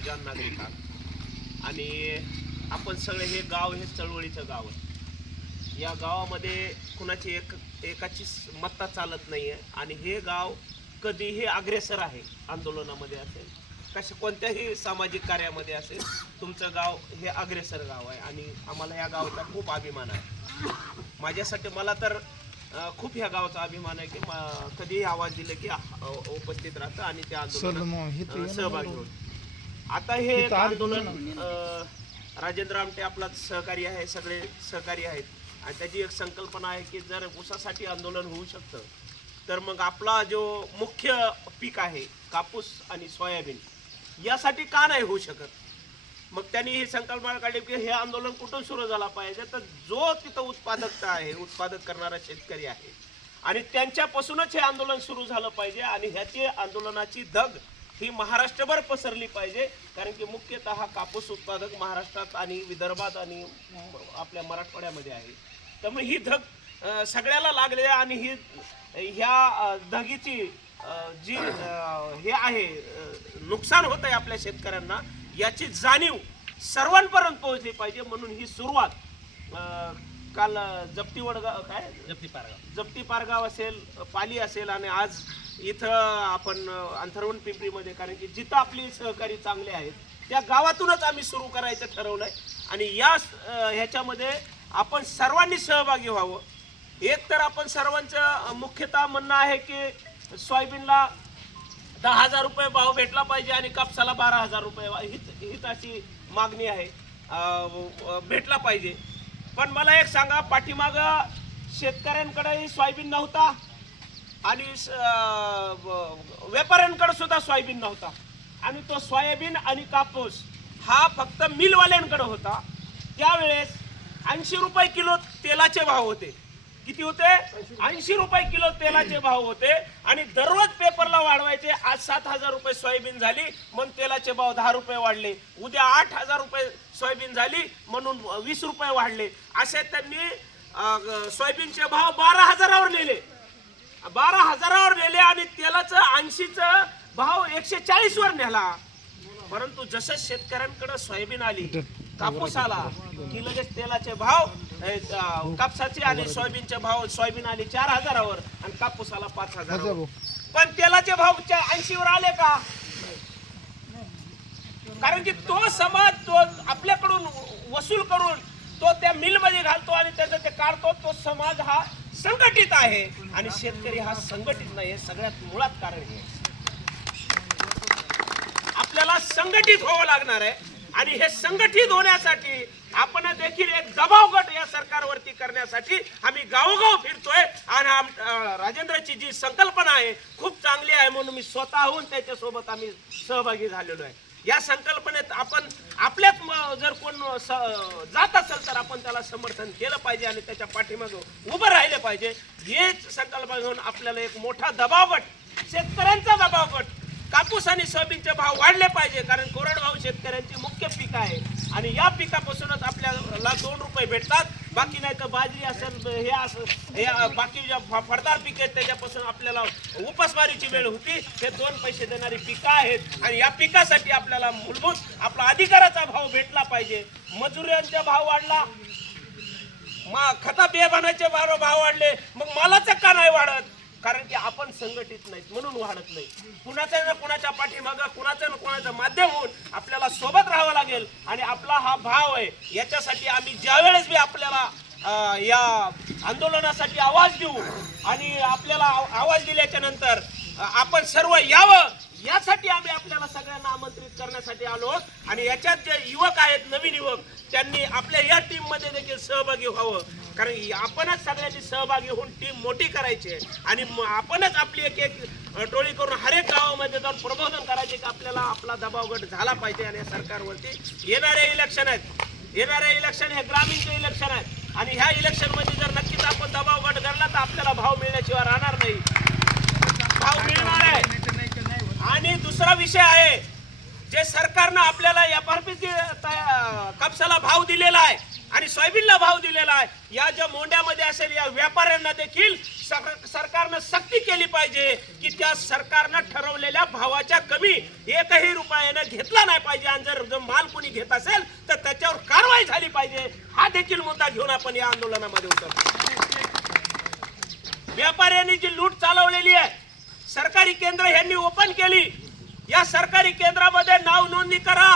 सुजान नागरिक आहात. आणि आपण सगळे हे गाव हे चळवळीचं गाव आहे. या गावामध्ये कुणाची एक एकाची मत्ता चालत नाही आहे आणि हे गाव कधीही अग्रेसर आहे आंदोलनामध्ये असेल कशा कोणत्याही सामाजिक कार्यामध्ये असेल तुमचं गाव हे अग्रेसर गाव आहे. आणि आम्हाला या गावाचा खूप अभिमान आहे. माझ्यासाठी मला तर खूप ह्या गावाचा अभिमान आहे की कधीही आवाज दिले की उपस्थित राहतं आणि त्या आंदोलनात सहभागी होत आता हे आंदोलन राजेंद्र आमटे आपला सहकारी आहे सगळे सहकारी आहेत. आणि त्याची एक संकल्पना आहे की जर ऊसासाठी आंदोलन होऊ शकतं तर मग आपला जो मुख्य पीक आहे कापूस आणि सोयाबीन यासाठी का नाही होऊ शकत? मग त्यांनी ही संकल्पना काढली की हे आंदोलन कुठून सुरू झाला पाहिजे? तर जो तिथं उत्पादकता आहे उत्पादक करणारा शेतकरी आहे. आणि त्यांच्यापासूनच हे आंदोलन सुरू झालं पाहिजे आणि ह्याची आंदोलनाची धग ही महाराष्ट्रभर पसरली पाहिजे. कारण की मुख्यतः कापूस उत्पादक महाराष्ट्रात आणि विदर्भात आणि आपल्या मराठवाड्यामध्ये आहे. त्यामुळे ही धग सगळ्याला लागले आणि ही ह्या धगीची जी हे आहे नुकसान होत आहे आपल्या शेतकऱ्यांना याची जाणीव सर्वांपर्यंत पोहोचली पाहिजे म्हणून ही सुरुवात काल जप्ती वडगाव काय? जप्ती पारगाव जप्ती पारगाव असेल पाली असेल आणि आज इथं आपण अंथरवण पिंपरीमध्ये कारण की जिथं आपली सहकारी चांगले आहेत त्या गावातूनच आम्ही सुरू करायचं ठरवलंय. आणि या ह्याच्यामध्ये आपण सर्वांनी सहभागी व्हावं. एक तर आपण सर्वांचं मुख्यतः म्हणणं आहे की सोयाबीनला दहा हजार रुपये भाव भेटला पाहिजे आणि कापसाला बारा हजार रुपये हित हिताची मागणी आहे. भेटला पाहिजे. पण मला एक सांगा पाठीमाग शेतकऱ्यांकडेही सोयाबीन नव्हता आणि स- व- व्यापाऱ्यांकडे सुद्धा सोयाबीन नव्हता. आणि तो सोयाबीन आणि कापूस हा फक्त मिलवाल्यांकडे होता. त्यावेळेस ऐंशी रुपये किलो तेलाचे भाव होते. किती होते? ऐंशी रुपये किलो तेलाचे भाव होते. आणि दररोज पेपरला वाढवायचे आज सात हजार रुपये सोयाबीन झाली म्हणून तेलाचे भाव दहा रुपये वाढले. उद्या आठ हजार रुपये सोयाबीन झाली म्हणून वीस रुपये वाढले. असे त्यांनी सोयाबीनचे भाव बारा हजारावर नेले. बारा हजारावर नेले आणि तेलाचं ऐंशीचं भाव एकशे चाळीसवर नेला. परंतु जसं शेतकऱ्यांकडे सोयाबीन आली कापूस आला की लगेच तेलाचे भाव कापसाचे आणि सोयाबीनचे भाव सोयाबीन आली चार हजारावर आणि कापूस आला पाच हजारावर. पण तेलाचे भाव ऐंशी वर आले का? कारण की तो समाज तो आपल्याकडून वसूल करून तो त्या मिलमध्ये घालतो आणि त्याचं ते काढतो. तो समाज हा संघटित आहे आणि शेतकरी हा संघटित नाही हे सगळ्यात मुळात कारण हे. आहे. आपल्याला संघटित व्हावं लागणार आहे. आणि हे संघटित होण्यासाठी आपण देखील एक दबाव गट या सरकारवरती करण्यासाठी आम्ही गावोगाव फिरतोय. आणि आम- राजेंद्रची जी संकल्पना आहे खूप चांगली आहे म्हणून मी स्वतःहून त्याच्यासोबत आम्ही सहभागी झालेलो आहे. या संकल्पनेत आपण आपल्यात जर कोण स- जात असेल तर आपण त्याला समर्थन केलं पाहिजे आणि त्याच्या पाठीमागे उभं राहिलं पाहिजे. हेच संकल्पना घेऊन आपल्याला एक मोठा दबावट शेतकऱ्यांचा दबावगट कापूस आणि सोयाबीनचे भाव वाढले पाहिजे कारण कोरडवाहू शेतकऱ्यांची मुख्य पीक आहे. आणि या पिकापासूनच आपल्याला दोन रुपये भेटतात. बाकी नाही तर बाजरी असेल हे असं हे बाकी ज्या फ- फळदार आहेत त्याच्यापासून आपल्याला उपासमारीची वेळ होती. हे दोन पैसे देणारी पिकं आहेत. आणि या पिकासाठी आपल्याला मूलभूत आपला अधिकाराचा भाव भेटला पाहिजे. मजुऱ्यांचा भाव वाढला. मा खता बियाबानाचे भाव भाव वाढले. मग मालाचा का नाही वाढत? कारण की आपण संघटित नाहीत म्हणून वाढत नाही. कुणाच्या ना कुणाच्या पाठीमागं कुणाचं ना कुणाचं माध्यम होऊन आपल्याला सोबत राहावं लागेल आणि आपला हा भाव आहे. याच्यासाठी आम्ही ज्यावेळेस बी आपल्याला या आंदोलनासाठी आवाज देऊ आणि आपल्याला आवाज दिल्याच्या नंतर आपण सर्व यावं यासाठी आम्ही आपल्याला सगळ्यांना आमंत्रित करण्यासाठी आलो आणि याच्यात जे युवक आहेत नवीन युवक त्यांनी आपल्या या टीममध्ये देखील सहभागी व्हावं. कारण आपणच सगळ्यांनी सहभागी होऊन टीम मोठी करायची आहे. आणि आपणच आपली एक एक टोळी करून हरेक गावामध्ये जाऊन प्रबोधन करायचे की आपल्याला आपला दबाव गट झाला पाहिजे आणि या सरकारवरती येणारे इलेक्शन आहेत. येणारे इलेक्शन हे ग्रामीणचे इलेक्शन आहेत. आणि ह्या इलेक्शनमध्ये जर नक्कीच आपण दबाव गट धरला तर आपल्याला भाव मिळण्याशिवाय राहणार नाही. भाव मिळणार आहे. दुसरा विषय आहे जे सरकारनं आपल्याला एफ आर पी कापसाला भाव दिलेला आहे आणि सोयाबीनला भाव दिलेला आहे या ज्या मोंड्यामध्ये असेल या व्यापाऱ्यांना देखील सरकारनं सक्ती केली पाहिजे की त्या सरकारनं ठरवलेल्या भावाच्या कमी एकही रुपयानं घेतला नाही पाहिजे. आणि जर माल कोणी घेत असेल तर त्याच्यावर कारवाई झाली पाहिजे. हा देखील मुद्दा घेऊन आपण या आंदोलनामध्ये उतरतो व्यापाऱ्यांनी जी लूट चालवलेली आहे सरकारी केंद्र यांनी ओपन केली या सरकारी केंद्रामध्ये नाव नोंदणी करा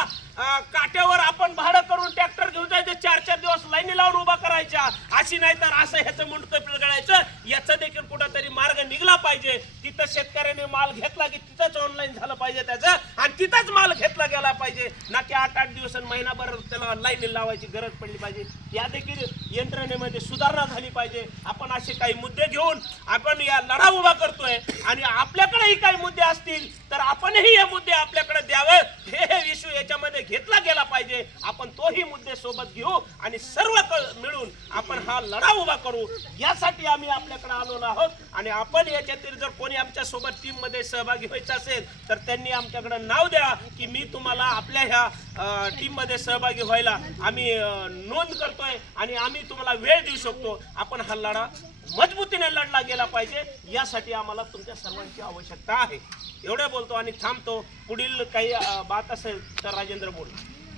काट्यावर आपण भाडं करून ट्रॅक्टर घेऊन जायचं चार चार दिवस लाईनी लावून उभा करायच्या अशी नाही तर असं ह्याचं मुंडकं पिळगळायचं याचा देखील कुठंतरी मार्ग निघला पाहिजे तिथं शेतकऱ्याने माल घेतला की तिथंच ऑनलाईन झालं पाहिजे त्याचं आणि तिथंच माल घेतला गेला पाहिजे. ना की आठ आठ दिवस महिनाभर त्याला लाईन लावायची गरज पडली पाहिजे. या देखील यंत्रणेमध्ये सुधारणा झाली पाहिजे. आपण असे काही मुद्दे घेऊन आपण या लढा उभा करतोय. आणि आपल्याकडेही काही मुद्दे असतील तर आपणही हे मुद्दे आपल्याकडे द्यावे. हे हे इश्यू याच्यामध्ये घेतला गेला पाहिजे. आपण तोही मुद्दे सोबत घेऊ आणि सर्व मिळून आपण हा लढा उभा करू. यासाठी आम्ही आपल्याकडे आलेलो आहोत. आणि आपण याच्यातील जर कोणी आमच्यासोबत टीममध्ये सहभागी व्हायचं असेल तर त्यांनी आमच्याकडे नाव द्या की मी तुम्हाला आपल्या ह्या टीममध्ये सहभागी व्हायला आम्ही नोंद करतोय आणि आम्ही तुम्हाला वेळ देऊ शकतो. आपण हा लढा मजबूतीने लढला गेला पाहिजे यासाठी आम्हाला तुमच्या सर्वांची आवश्यकता आहे. एवढे बोलतो आणि थांबतो. पुढील काही बात असेल तर राजेंद्र बोल.